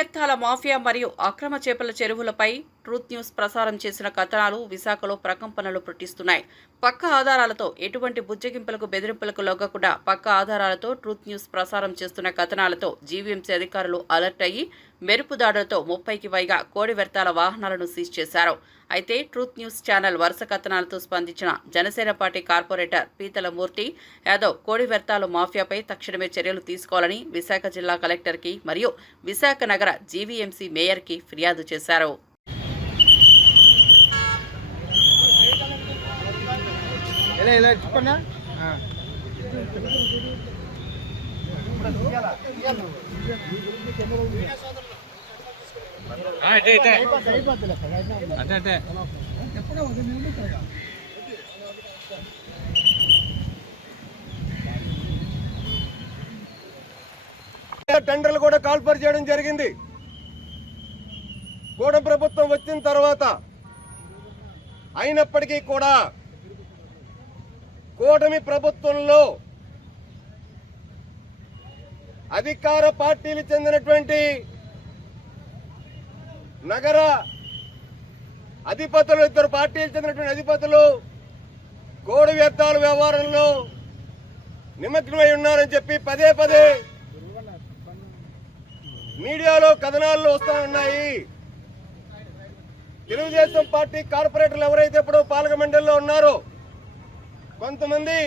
వ్యర్థాల మాఫియా మరియు అక్రమ చేపల చెరువులపై ట్రూత్ న్యూస్ ప్రసారం చేసిన కథనాలు విశాఖలో ప్రకంపనలు పుట్టిస్తున్నాయి. పక్క ఆధారాలతో ఎటువంటి బుజ్జగింపులకు బెదిరింపులకు లొగ్గకుండా పక్క ఆధారాలతో ట్రూత్ న్యూస్ ప్రసారం చేస్తున్న కథనాలతో జీవీఎంసీ అధికారులు అలర్ట్ అయ్యి మెరుపు దాడులతో ముప్పైకి పైగా కోడి వ్యర్థాల వాహనాలను సీజ్ చేశారు. అయితే ట్రూత్ న్యూస్ ఛానల్ వరుస కథనాలతో స్పందించిన జనసేన పార్టీ కార్పొరేటర్ పీతల మూర్తి యాదవ్ కోడి వ్యర్థాలు మాఫియాపై తక్షణమే చర్యలు తీసుకోవాలని విశాఖ జిల్లా కలెక్టర్కి మరియు విశాఖ నగర జీవీఎంసీ మేయర్కి ఫిర్యాదు చేశారు. ఇలా ఇలా చెప్పన్నా? అంటే అంటే టెండర్లు కూడా కాల్పర్ చేయడం జరిగింది. కూడ ప్రభుత్వం వచ్చిన తర్వాత అయినప్పటికీ కూడా కూటమి ప్రభుత్వంలో అధికార పార్టీలు చెందినటువంటి నగర అధిపతులు ఇద్దరు పార్టీలు చెందినటువంటి అధిపతులు కోడి వ్యర్థాల వ్యవహారంలో నిమగ్నమై ఉన్నారని చెప్పి పదే పదే మీడియాలో కథనాలు వస్తూ ఉన్నాయి. తెలుగుదేశం పార్టీ కార్పొరేటర్లు ఎవరైతే ఇప్పుడు పాలక మండలిలో ఉన్నారో కొంతమంది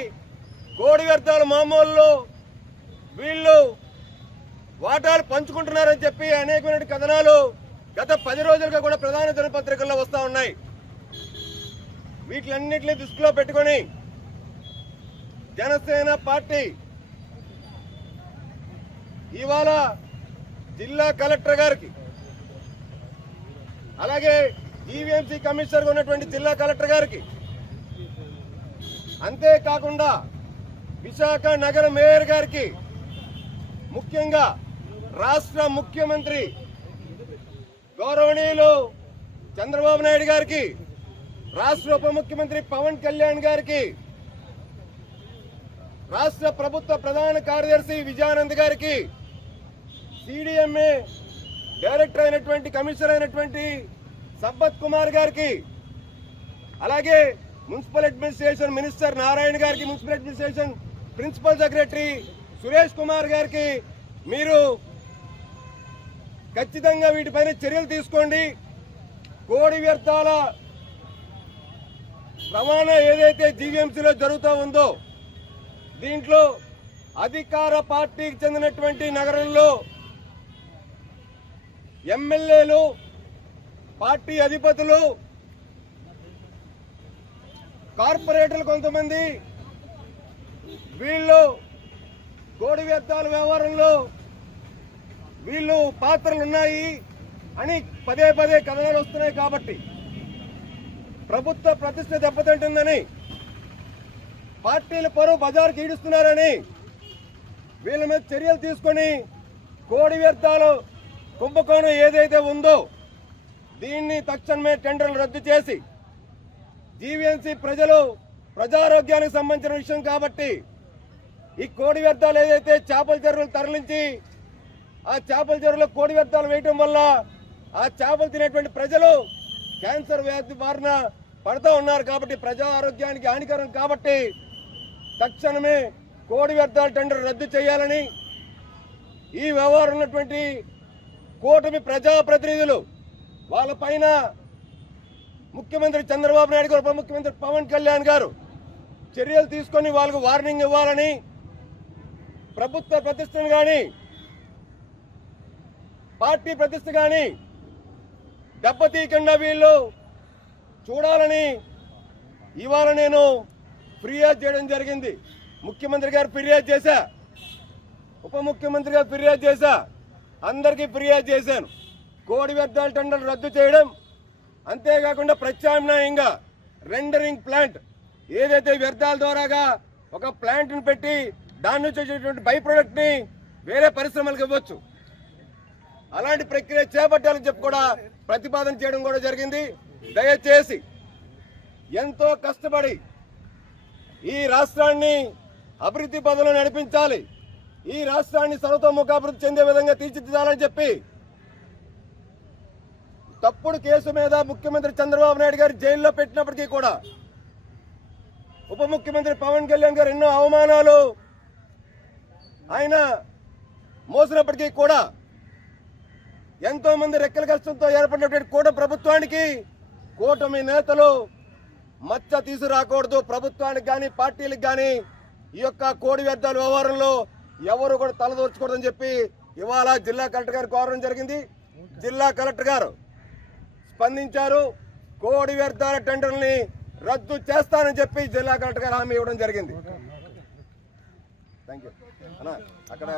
కోడి వ్యర్థాలు మామూలు వీళ్ళు వాటాలు పంచుకుంటున్నారని చెప్పి అనేకమైన కథనాలు గత పది రోజులుగా కూడా ప్రధాన దినపత్రికల్లో వస్తూ ఉన్నాయి. వీటిలన్నింటినీ దృష్టిలో పెట్టుకొని జనసేన పార్టీ ఇవాళ జిల్లా కలెక్టర్ గారికి అలాగే ఈవీఎంసీ కమిషనర్ ఉన్నటువంటి జిల్లా కలెక్టర్ గారికి అంతేకాకుండా విశాఖ నగర మేయర్ గారికి ముఖ్యంగా రాష్ట్ర ముఖ్యమంత్రి గౌరవనీయులు చంద్రబాబు నాయుడు గారికి రాష్ట్ర ఉప ముఖ్యమంత్రి పవన్ కళ్యాణ్ గారికి రాష్ట్ర ప్రభుత్వ ప్రధాన కార్యదర్శి విజయానంద్ గారికి సిడిఎంఏ డైరెక్టర్ అయినటువంటి కమిషనర్ అయినటువంటి సంపత్ కుమార్ గారికి అలాగే మున్సిపల్ అడ్మినిస్ట్రేషన్ మినిస్టర్ నారాయణ గారికి municipal administration principal secretary Suresh Kumar గారికి మీరు ఖచ్చితంగా వీటిపైన చర్యలు తీసుకోండి. కోడి వ్యర్థాల రవాణా ఏదైతే జీవీఎంసీలో జరుగుతూ ఉందో దీంట్లో అధికార పార్టీకి చెందినటువంటి నగరంలో ఎమ్మెల్యేలు పార్టీ అధిపతులు కార్పొరేటర్లు కొంతమంది వీళ్ళు కోడి వ్యర్థాల వ్యవహారంలో వీళ్ళు పాత్రలు ఉన్నాయి అని పదే పదే కథనాలు వస్తున్నాయి కాబట్టి ప్రభుత్వ ప్రతిష్ట దెబ్బతింటుందని పార్టీల పరువు బజార్కి ఈడుస్తున్నారని వీళ్ళ మీద చర్యలు తీసుకొని కోడి వ్యర్థాలు కుంభకోణం ఏదైతే ఉందో దీన్ని తక్షణమే టెండర్లు రద్దు చేసి జీవీఎంసీ ప్రజలు ప్రజారోగ్యానికి సంబంధించిన విషయం కాబట్టి ఈ కోడి వ్యర్థాలు ఏదైతే చేపల చెరువులు తరలించి ఆ చేపల చెరువులో కోడి వ్యర్థాలు వేయటం వల్ల ఆ చేపలు తినేటువంటి ప్రజలు క్యాన్సర్ వ్యాధి బారిన పడుతూ ఉన్నారు కాబట్టి ప్రజా ఆరోగ్యానికి హానికరం కాబట్టి తక్షణమే కోడి వ్యర్థాల టెండర్ రద్దు చేయాలని ఈ వ్యవహారం ఉన్నటువంటి కూటమి ప్రజాప్రతినిధులు వాళ్ళ పైన ముఖ్యమంత్రి చంద్రబాబు నాయుడు గారు ఉప ముఖ్యమంత్రి పవన్ కళ్యాణ్ గారు చర్యలు తీసుకొని వాళ్ళకు వార్నింగ్ ఇవ్వాలని ప్రభుత్వ ప్రతిష్టను కానీ పార్టీ ప్రతిష్ట కానీ దెబ్బతీయకుండా వీళ్ళు చూడాలని ఇవాళ నేను ఫిర్యాదు చేయడం జరిగింది. ముఖ్యమంత్రి గారు ఫిర్యాదు చేశా. ఉప ముఖ్యమంత్రి గారు ఫిర్యాదు చేశా. అందరికీ ఫిర్యాదు చేశాను. కోడి వ్యర్థాల టెండర్లు రద్దు చేయడం అంతేకాకుండా ప్రత్యామ్నాయంగా రెండరింగ్ ప్లాంట్ ఏదైతే వ్యర్థాల ద్వారాగా ఒక ప్లాంట్ని పెట్టి దాని నుంచి వచ్చేటువంటి బై ప్రొడక్ట్ని వేరే పరిశ్రమలకు ఇవ్వచ్చు. అలాంటి ప్రక్రియ చేపట్టాలని చెప్పి కూడా ప్రతిపాదన చేయడం కూడా జరిగింది. దయచేసి ఎంతో కష్టపడి ఈ రాష్ట్రాన్ని అభివృద్ధి పదంలో నడిపించాలి. ఈ రాష్ట్రాన్ని సర్వతోముఖాభివృద్ధి చెందే విధంగా తీర్చిదిద్దాలని చెప్పి తప్పుడు కేసు మీద ముఖ్యమంత్రి చంద్రబాబు నాయుడు గారు జైల్లో పెట్టినప్పటికీ కూడా ఉప ముఖ్యమంత్రి పవన్ కళ్యాణ్ గారు ఎన్నో అవమానాలు ఆయన మోసినప్పటికీ కూడా ఎంతో మంది రెక్కల కష్టంతో ఏర్పడినటువంటి కూట ప్రభుత్వానికి కూటమి నేతలు మచ్చ తీసుకురాకూడదు. ప్రభుత్వానికి కానీ పార్టీలకు కానీ ఈ యొక్క కోడి వ్యర్థాల వ్యవహారంలో ఎవరు కూడా తలదూర్చకూడదని చెప్పి ఇవాళ జిల్లా కలెక్టర్ గారు కోరడం జరిగింది. జిల్లా కలెక్టర్ గారు స్పందించారు. కోడి వ్యర్థాల టెండర్ని రద్దు చేస్తానని చెప్పి జిల్లా కలెక్టర్ గారు హామీ ఇవ్వడం జరిగింది. థ్యాంక్ యూ అన్న అక్కడ